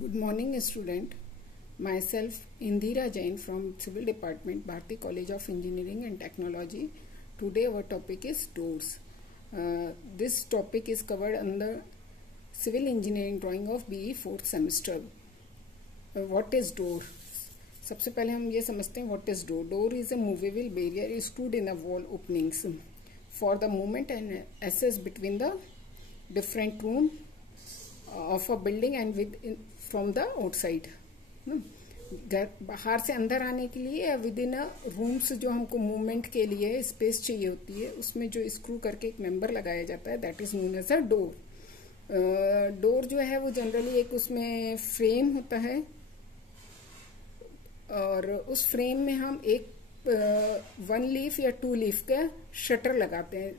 Good morning, student. Myself Indira Jain from Civil Department, Bharati College of Engineering and Technology. Today our topic is doors. This topic is covered under Civil Engineering Drawing of BE 4th semester. What is door? सबसे पहले हम ये समझते हैं what is door. Door is a movable barrier screwed in a wall openings for the movement and access between the different room of a building and from the outside. घर बाहर से अंदर आने के लिए या विद इन रूम्स जो हमको मूवमेंट के लिए स्पेस चाहिए होती है उसमें जो स्क्रू करके एक मेंबर लगाया जाता है that is known as a door. Door जो है वो जनरली एक उसमें फ्रेम होता है और उस फ्रेम में हम एक 1 लीफ या 2 लीफ का शटर लगाते हैं.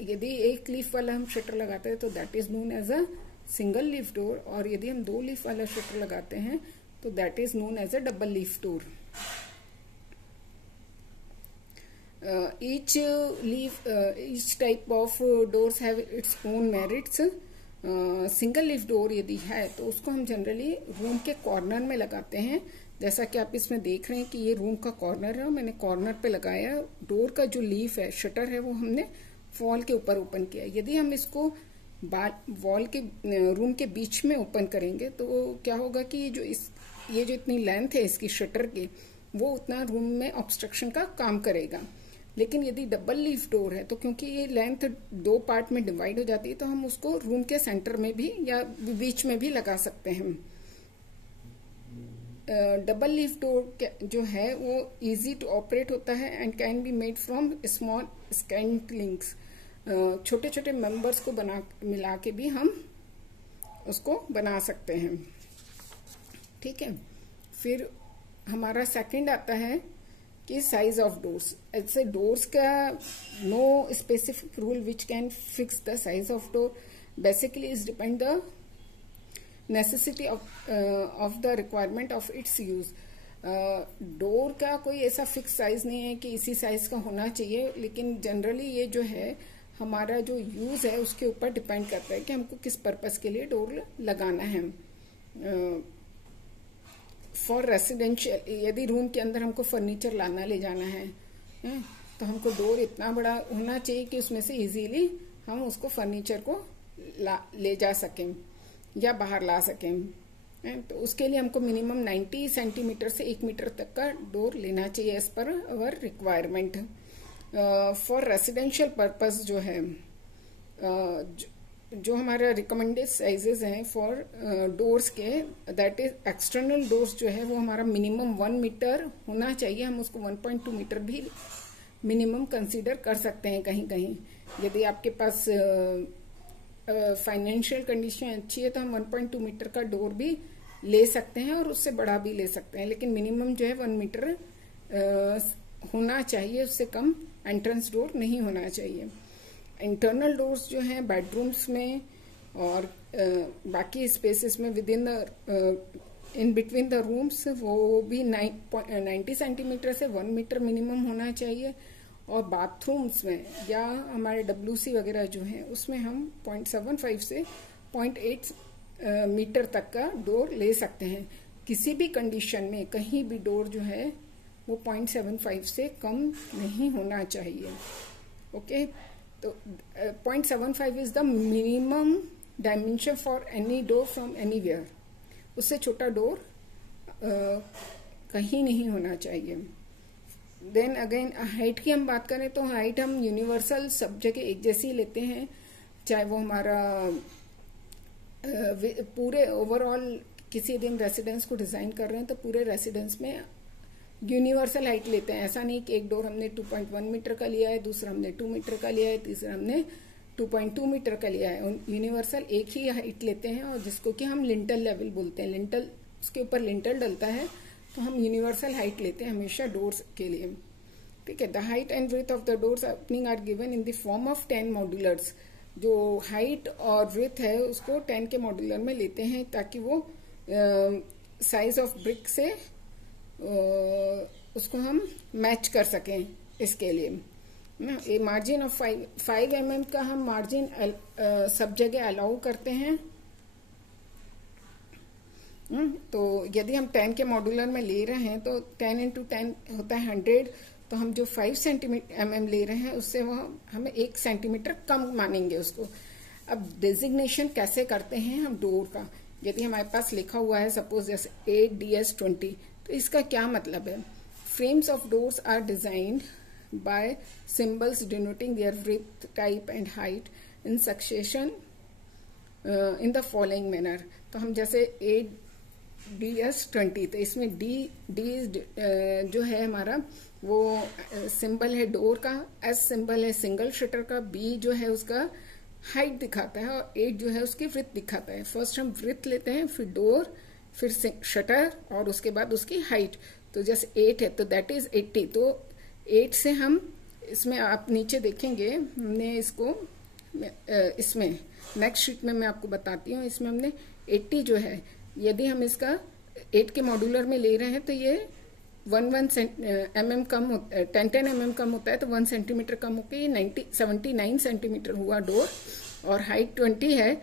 यदि 1 लीफ वाला हम शटर लगाते हैं तो that is known as a single leaf door, और यदि हम 2 लीफ वाला शटर लगाते हैं तो that is known as a double leaf door. each type of doors have its own merits. Single leaf door यदि है तो उसको हम जनरली रूम के कॉर्नर में लगाते हैं. जैसा कि आप इसमें देख रहे हैं कि ये रूम का कॉर्नर है, मैंने कॉर्नर पे लगाया. डोर का जो लीफ है, शटर है, वो हमने वॉल के ऊपर ओपन किया. यदि हम इसको वॉल के रूम के बीच में ओपन करेंगे तो क्या होगा कि ये जो इतनी लेंथ है इसकी शटर की, वो उतना रूम में ऑब्स्ट्रक्शन का काम करेगा. लेकिन यदि डबल लीफ डोर है तो क्योंकि ये लेंथ 2 पार्ट में डिवाइड हो जाती है तो हम उसको रूम के सेंटर में भी या बीच में भी लगा सकते हैं. डबल लीफ डोर जो है वो इजी टू ऑपरेट होता है and can be made from small scantlings. छोटे छोटे मेंबर्स को मिला के भी हम उसको बना सकते हैं. ठीक है. फिर हमारा सेकंड आता है कि साइज ऑफ डोर्स. ऐसे डोर्स का no specific rule which can fix the size of door. Basically is depend the necessity of the requirement of its use. Door का कोई ऐसा फिक्स साइज नहीं है कि इसी साइज का होना चाहिए, लेकिन जनरली ये जो है हमारा जो यूज है उसके ऊपर डिपेंड करता है कि हमको किस पर्पस के लिए डोर लगाना है. फॉर रेसिडेंशियल, यदि रूम के अंदर हमको फर्नीचर लाना ले जाना है तो हमको डोर इतना बड़ा होना चाहिए कि उसमें से इजीली हम उसको फर्नीचर को ले जा सकें या बाहर ला सकें. तो उसके लिए हमको मिनिमम 90 सेंटीमीटर से 1 मीटर तक का डोर लेना चाहिए एज पर our requirement. For residential purpose जो है जो हमारा रिकमेंडेड साइजेस हैं फॉर डोर्स के, दैट इज एक्सटर्नल डोर्स जो है वो हमारा मिनिमम 1 मीटर होना चाहिए. हम उसको 1.2 मीटर भी मिनिमम कंसीडर कर सकते हैं कहीं कहीं. यदि आपके पास फाइनेंशियल कंडीशन अच्छी है तो हम 1.2 मीटर का डोर भी ले सकते हैं और उससे बड़ा भी ले सकते हैं, लेकिन मिनिमम जो है 1 मीटर होना चाहिए. उससे कम एंट्रेंस डोर नहीं होना चाहिए. इंटरनल डोर्स जो हैं बेडरूम्स में और बाकी स्पेसेस में with in in between the rooms वो भी 90 सेंटीमीटर से 1 मीटर मिनिमम होना चाहिए. और बाथरूम्स में या हमारे WC वगैरह जो हैं उसमें हम 0.75 से 0.8 मीटर तक का डोर ले सकते हैं. किसी भी कंडीशन में कहीं भी डोर जो है वो 0.75 से कम नहीं होना चाहिए. ओके. तो 0.75 is the minimum dimension for any door from anywhere. उससे छोटा डोर कहीं नहीं होना चाहिए. देन अगेन हाइट की हम बात करें तो हाइट हम यूनिवर्सल सब जगह एक जैसी लेते हैं, चाहे वो हमारा पूरे ओवरऑल किसी दिन रेसिडेंस को डिजाइन कर रहे हैं तो पूरे रेसिडेंस में यूनिवर्सल हाइट लेते हैं. ऐसा नहीं कि एक डोर हमने 2.1 मीटर का लिया है, दूसरा हमने 2 मीटर का लिया है, तीसरा हमने 2.2 मीटर का लिया है. यूनिवर्सल एक ही हाइट लेते हैं और जिसको कि हम लिंटल लेवल बोलते हैं. लिंटल, उसके ऊपर लिंटल डलता है तो हम यूनिवर्सल हाइट लेते हैं हमेशा डोर्स के लिए. ठीक है. The height and width of the doors opening are given in the form of 10 modulars. जो हाइट और विड्थ है उसको 10 के मॉड्यूलर में लेते हैं ताकि वो साइज ऑफ ब्रिक से उसको हम मैच कर सकें. इसके लिए मार्जिन ऑफ 5 mm का हम मार्जिन सब जगह अलाउ करते हैं. तो यदि हम 10 के मॉड्यूलर में ले रहे हैं तो 10 इंटू 10 होता है 100, तो हम जो 5 सेंटीमीटर ले रहे हैं उससे वो हमें 1 सेंटीमीटर कम मानेंगे उसको। अब डेजिग्नेशन कैसे करते हैं हम डोर का, यदि हमारे पास लिखा हुआ है सपोज जैसे 8DS20, तो इसका क्या मतलब है? Frames of doors are designed by symbols denoting their width, type and height in succession in the following manner. तो हम जैसे 8DS20, तो इसमें डी जो है हमारा वो सिंबल है डोर का, एस सिंबल है सिंगल शटर का, बी जो है उसका हाइट दिखाता है और 8 जो है उसकी विड्थ दिखाता है। फर्स्ट हम विड्थ लेते हैं, फिर डोर, फिर शटर और उसके बाद उसकी हाइट। तो जैसे 8 है तो दैट इज 80, तो 8 से हम इसमें आप नीचे देखेंगे हमने इसको इसमें नेक्स्ट शीट में मैं आपको बताती हूँ, इसमें हमने 80 जो है यदि हम इसका 8 के मॉड्यूलर में ले रहे हैं तो ये 1 mm कम होता है, 10 mm कम होता है, तो 1 सेंटीमीटर कम होकर ये 79 सेंटीमीटर हुआ डोर। और हाइट 20 है,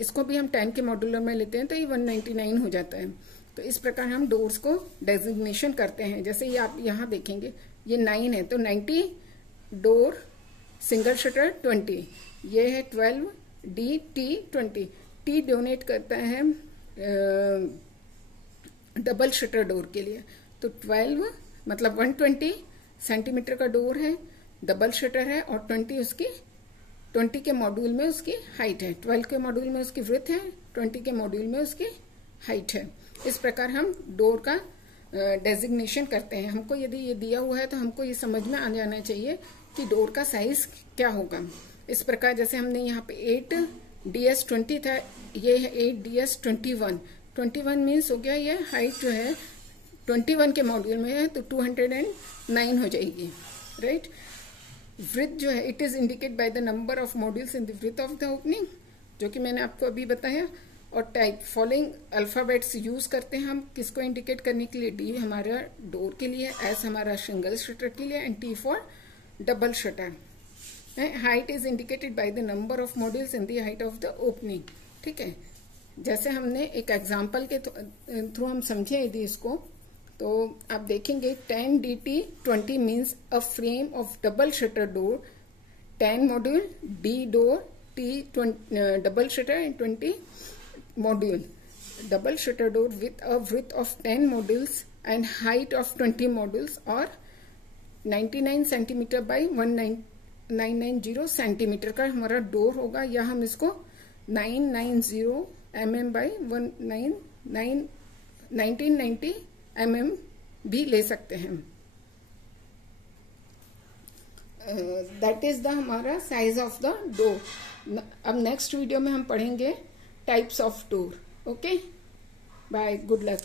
इसको भी हम 10 के मॉड्यूलर में लेते हैं तो ये 199 हो जाता है। तो इस प्रकार हम डोर्स को डेजिग्नेशन करते हैं। जैसे ये आप यहाँ देखेंगे ये 9 है तो 90 डोर, सिंगल शटर 20, ये है 12DT20। टी डोनेट करता है डबल शटर डोर के लिए, तो 12 मतलब 120 सेंटीमीटर का डोर है, डबल शटर है और 20 उसकी 20 के मॉड्यूल में उसकी हाइट है, 12 के मॉड्यूल में उसकी विड्थ है, 20 के मॉड्यूल में उसकी हाइट है। इस प्रकार हम डोर का डेजिग्नेशन करते हैं। हमको यदि ये दिया हुआ है तो हमको ये समझ में आ जाना चाहिए कि डोर का साइज क्या होगा। इस प्रकार जैसे हमने यहाँ पे 8DS20 था, ये है 8DS21। 21 मीन्स हो गया ये हाइट जो है 21 के मॉड्यूल में है तो 209 हो जाएगी, राइट। विड्थ जो है it is indicate by the number of modules in the width of the opening, जो कि मैंने आपको अभी बताया। और टाइप फॉलोइंग अल्फाबेट्स यूज करते हैं हम किसको इंडिकेट करने के लिए? डी हमारा डोर के लिए, एस हमारा सिंगल शटर के लिए and T for double shutter. Height is indicated by the number of modules in the height of the opening, ठीक है। जैसे हमने एक एग्जाम्पल के थ्रू हम समझे यदि इसको, तो आप देखेंगे 10DT20 means a frame of double shutter door, 10 module, D door, T double shutter and 20 module. Double shutter door with a width of 10 modules and height of 20 modules और 99 सेंटीमीटर बाई 1990 सेंटीमीटर का हमारा door होगा, या हम इसको 990 mm by 1990 mm भी ले सकते हैं। दैट इज द हमारा साइज ऑफ द डोर। अब नेक्स्ट वीडियो में हम पढ़ेंगे types of door. Okay, bye, good luck.